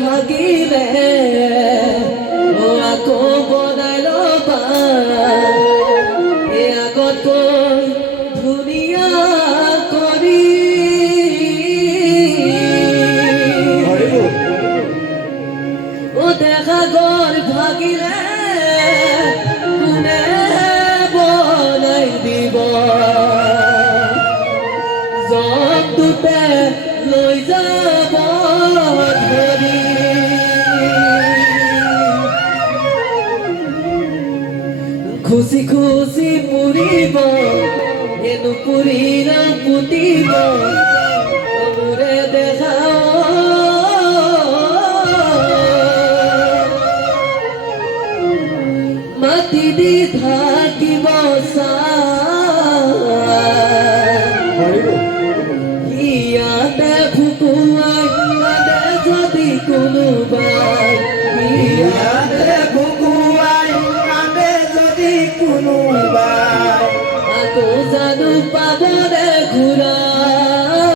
ভাগিলে আকৌ বনাই ল'বা এই আগতকৈ ধুনীয়া কৰি দেখা গ'ল ভাগিলে কোনে বনাই দিব জগটোতে লৈ যাব ধৰি খুচি খুচি পুৰিব এনো পুৰিলে পুতিব মোৰে দেখা মাটি দি থাকিব ইয়াতে ফুকুৱা